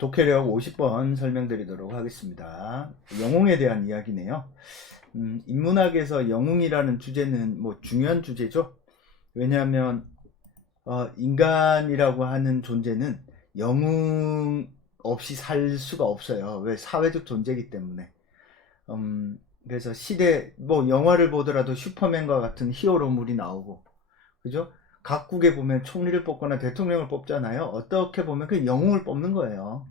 독해력 50번 설명드리도록 하겠습니다. 영웅에 대한 이야기네요. 인문학에서 영웅이라는 주제는 중요한 주제죠. 왜냐하면 인간이라고 하는 존재는 영웅 없이 살 수가 없어요. 왜? 사회적 존재이기 때문에. 그래서 영화를 보더라도 슈퍼맨과 같은 히어로물이 나오고, 그죠? 각국에 보면 총리를 뽑거나 대통령을 뽑잖아요. 어떻게 보면 그 영웅을 뽑는 거예요.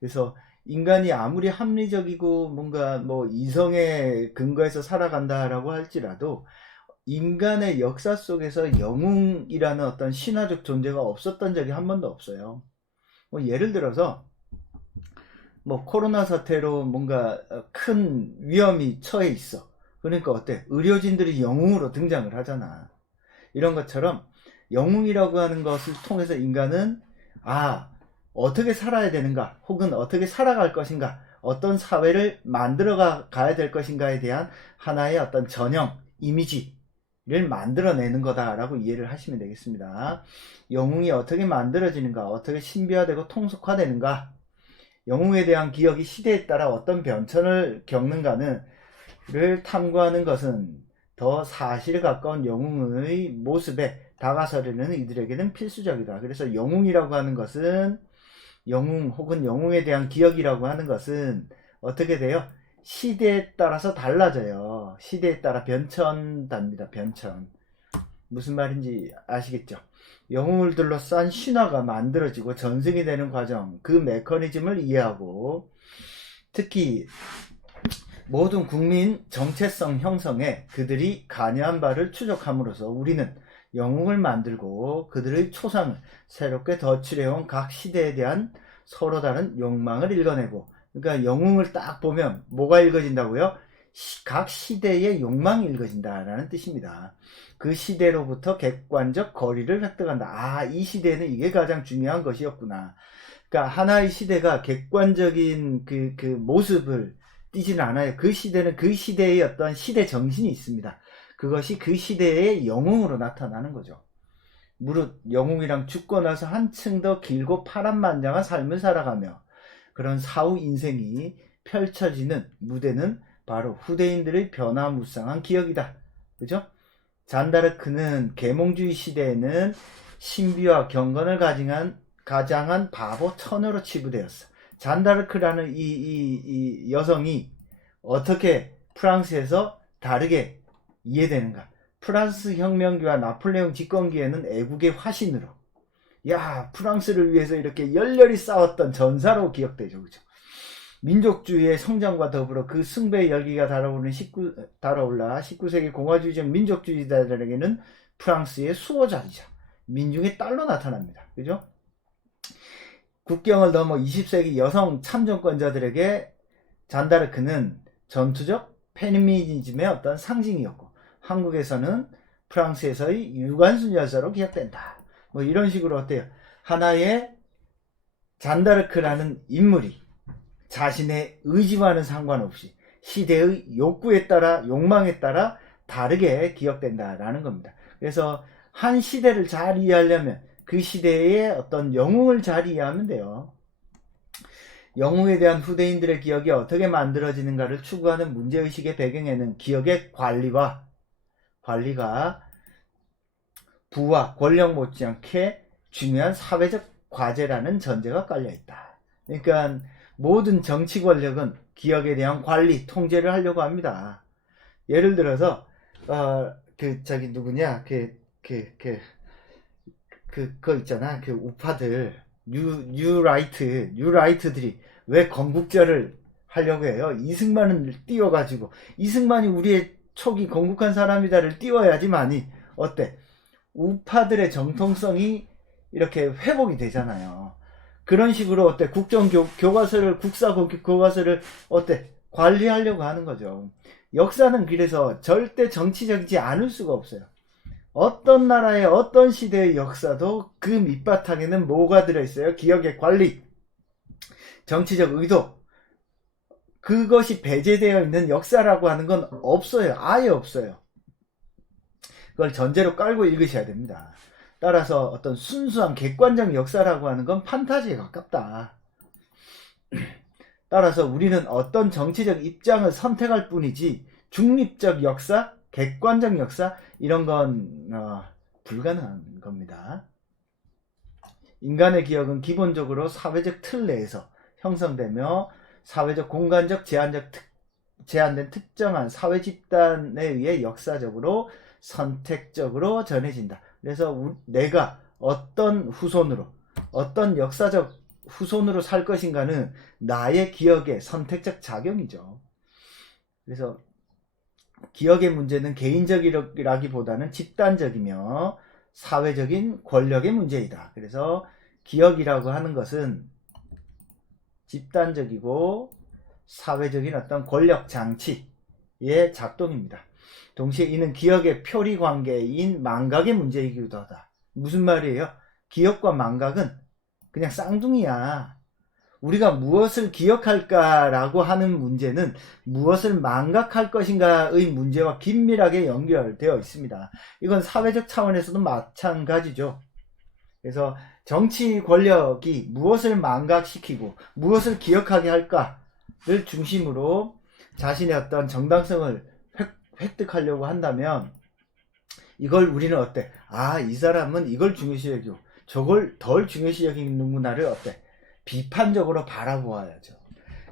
그래서 인간이 아무리 합리적이고 뭔가 이성에 근거해서 살아간다라고 할지라도 인간의 역사 속에서 영웅이라는 어떤 신화적 존재가 없었던 적이 한 번도 없어요. 예를 들어서 코로나 사태로 뭔가 큰 위험이 처해 있어. 그러니까 어때? 의료진들이 영웅으로 등장을 하잖아. 이런 것처럼 영웅이라고 하는 것을 통해서 인간은 어떻게 살아야 되는가, 혹은 어떻게 살아갈 것인가, 어떤 사회를 만들어 가야 될 것인가에 대한 하나의 어떤 전형, 이미지를 만들어내는 거다라고 이해를 하시면 되겠습니다. 영웅이 어떻게 만들어지는가, 어떻게 신비화되고 통속화되는가, 영웅에 대한 기억이 시대에 따라 어떤 변천을 겪는가를 탐구하는 것은 더 사실에 가까운 영웅의 모습에 다가서려는 이들에게는 필수적이다. 그래서 영웅이라고 하는 것은, 영웅 혹은 영웅에 대한 기억이라고 하는 것은 어떻게 돼요? 시대에 따라서 달라져요. 시대에 따라 변천답니다. 변천. 무슨 말인지 아시겠죠? 영웅을 둘러싼 신화가 만들어지고 전승이 되는 과정, 그 메커니즘을 이해하고, 특히 모든 국민 정체성 형성에 그들이 관여한 바를 추적함으로써 우리는 영웅을 만들고 그들의 초상을 새롭게 덧칠해온 각 시대에 대한 서로 다른 욕망을 읽어내고, 그러니까 영웅을 딱 보면 뭐가 읽어진다고요? 각 시대의 욕망이 읽어진다라는 뜻입니다. 그 시대로부터 객관적 거리를 획득한다. 이 시대는 이게 가장 중요한 것이었구나. 그러니까 하나의 시대가 객관적인 그 모습을 띄지는 않아요. 그 시대는 그 시대의 어떤 시대 정신이 있습니다. 그것이 그 시대의 영웅으로 나타나는 거죠. 무릇 영웅이랑 죽고 나서 한층 더 길고 파란만장한 삶을 살아가며 그런 사후 인생이 펼쳐지는 무대는 바로 후대인들의 변화무쌍한 기억이다. 그죠? 잔다르크는 계몽주의 시대에는 신비와 경건을 가장한 바보 처녀로 치부되었어. 잔다르크라는 이 여성이 어떻게 프랑스에서 다르게 이해되는가? 프랑스 혁명기와 나폴레옹 집권기에는 애국의 화신으로, 프랑스를 위해서 이렇게 열렬히 싸웠던 전사로 기억되죠. 그죠? 민족주의의 성장과 더불어 그 승배의 열기가 달아올라 19세기 공화주의적 민족주의자들에게는 프랑스의 수호자이자 민중의 딸로 나타납니다. 그죠? 국경을 넘어 20세기 여성 참정권자들에게 잔다르크는 전투적 페미니즘의 어떤 상징이었고, 한국에서는 프랑스에서의 유관순 여사로 기억된다. 이런 식으로 어때요? 하나의 잔다르크라는 인물이 자신의 의지와는 상관없이 시대의 욕구에 따라, 욕망에 따라 다르게 기억된다라는 겁니다. 그래서 한 시대를 잘 이해하려면 그 시대의 어떤 영웅을 잘 이해하면 돼요. 영웅에 대한 후대인들의 기억이 어떻게 만들어지는가를 추구하는 문제의식의 배경에는 기억의 관리가 부와 권력 못지않게 중요한 사회적 과제라는 전제가 깔려있다. 그러니까 모든 정치 권력은 기억에 대한 관리, 통제를 하려고 합니다. 예를 들어서 그거 있잖아. 그 우파들, 뉴라이트들이 왜 건국절을 하려고 해요? 이승만을 띄워가지고, 이승만이 우리의 촉이 건국한 사람이다를 띄워야지만이 어때? 우파들의 정통성이 이렇게 회복이 되잖아요. 그런 식으로 어때? 국사 교과서를 어때? 관리하려고 하는 거죠. 역사는 그래서 절대 정치적이지 않을 수가 없어요. 어떤 나라의 어떤 시대의 역사도 그 밑바탕에는 뭐가 들어있어요? 기억의 관리, 정치적 의도, 그것이 배제되어 있는 역사라고 하는 건 없어요. 아예 없어요. 그걸 전제로 깔고 읽으셔야 됩니다. 따라서 어떤 순수한 객관적 역사라고 하는 건 판타지에 가깝다. 따라서 우리는 어떤 정치적 입장을 선택할 뿐이지 중립적 역사, 객관적 역사 이런 건 불가능한 겁니다. 인간의 기억은 기본적으로 사회적 틀 내에서 형성되며 사회적 공간적 제한된 특정한 사회 집단에 의해 역사적으로 선택적으로 전해진다. 그래서 내가 어떤 후손으로 어떤 역사적 후손으로 살 것인가는 나의 기억의 선택적 작용이죠. 그래서 기억의 문제는 개인적이라기보다는 집단적이며 사회적인 권력의 문제이다. 그래서 기억이라고 하는 것은 집단적이고 사회적인 어떤 권력 장치의 작동입니다. 동시에 이는 기억의 표리 관계인 망각의 문제이기도 하다. 무슨 말이에요? 기억과 망각은 그냥 쌍둥이야. 우리가 무엇을 기억할까라고 하는 문제는 무엇을 망각할 것인가의 문제와 긴밀하게 연결되어 있습니다. 이건 사회적 차원에서도 마찬가지죠. 그래서 정치 권력이 무엇을 망각시키고 무엇을 기억하게 할까를 중심으로 자신의 어떤 정당성을 획득하려고 한다면 이걸 우리는 어때? 이 사람은 이걸 중요시 여기고 저걸 덜 중요시 여기는구나를 어때? 비판적으로 바라보아야죠.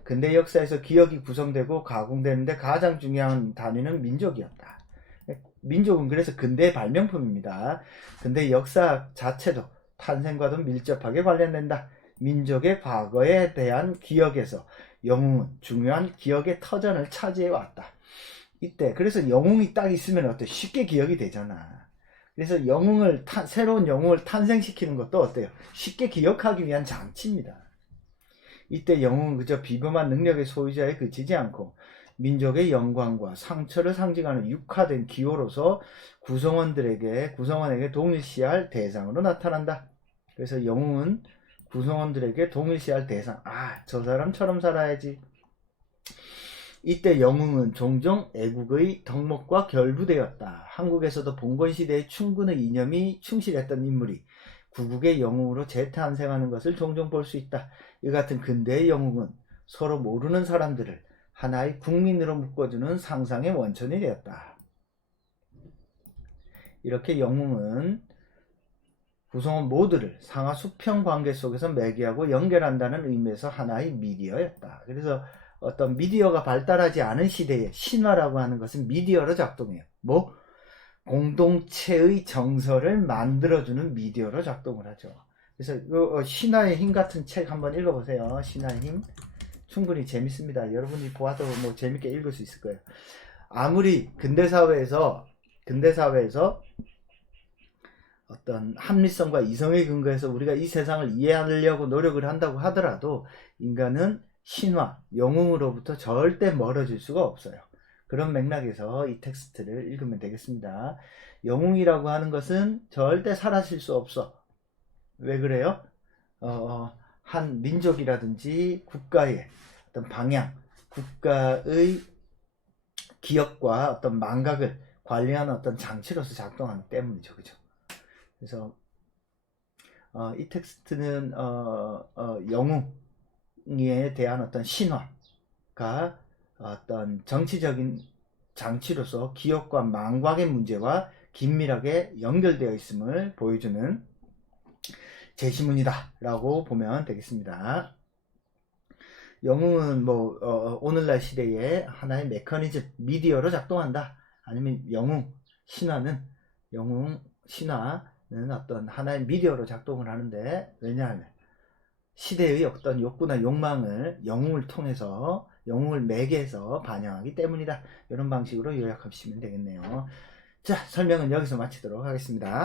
근대 역사에서 기억이 구성되고 가공되는데 가장 중요한 단위는 민족이었다. 민족은 그래서 근대의 발명품입니다. 근대 역사 자체도 탄생과도 밀접하게 관련된다. 민족의 과거에 대한 기억에서 영웅은 중요한 기억의 터전을 차지해왔다. 이때 그래서 영웅이 딱 있으면 어때? 쉽게 기억이 되잖아. 그래서 새로운 영웅을 탄생시키는 것도 어때요? 쉽게 기억하기 위한 장치입니다. 이때 영웅은 그저 비범한 능력의 소유자에 그치지 않고 민족의 영광과 상처를 상징하는 육화된 기호로서 구성원에게 동일시할 대상으로 나타난다. 그래서 영웅은 구성원들에게 동일시할 대상. 저 사람처럼 살아야지. 이때 영웅은 종종 애국의 덕목과 결부되었다. 한국에서도 봉건시대의 충군의 이념이 충실했던 인물이 구국의 영웅으로 재탄생하는 것을 종종 볼 수 있다. 이 같은 근대의 영웅은 서로 모르는 사람들을 하나의 국민으로 묶어주는 상상의 원천이 되었다. 이렇게 영웅은 구성원 모두를 상하 수평 관계 속에서 매개하고 연결한다는 의미에서 하나의 미디어였다. 그래서 어떤 미디어가 발달하지 않은 시대에 신화라고 하는 것은 미디어로 작동해요. 공동체의 정서를 만들어주는 미디어로 작동을 하죠. 그래서 신화의 힘 같은 책 한번 읽어보세요. 신화의 힘 충분히 재밌습니다. 여러분이 보아도 재밌게 읽을 수 있을 거예요. 아무리 근대사회에서 어떤 합리성과 이성의 근거에서 우리가 이 세상을 이해하려고 노력을 한다고 하더라도 인간은 신화, 영웅으로부터 절대 멀어질 수가 없어요. 그런 맥락에서 이 텍스트를 읽으면 되겠습니다. 영웅이라고 하는 것은 절대 사라질 수 없어. 왜 그래요? 한 민족이라든지 국가의 어떤 방향, 국가의 기억과 어떤 망각을 관리하는 어떤 장치로서 작동하기 때문이죠. 그죠? 그래서 이 텍스트는 영웅에 대한 어떤 신화가 어떤 정치적인 장치로서 기억과 망각의 문제와 긴밀하게 연결되어 있음을 보여주는 제시문이다 라고 보면 되겠습니다. 영웅은 오늘날 시대에 하나의 메커니즘, 미디어로 작동한다. 아니면 신화는 어떤 하나의 미디어로 작동을 하는데, 왜냐하면 시대의 어떤 욕구나 욕망을 영웅을 통해서, 영웅을 매개해서 반영하기 때문이다. 이런 방식으로 요약하시면 되겠네요. 자, 설명은 여기서 마치도록 하겠습니다.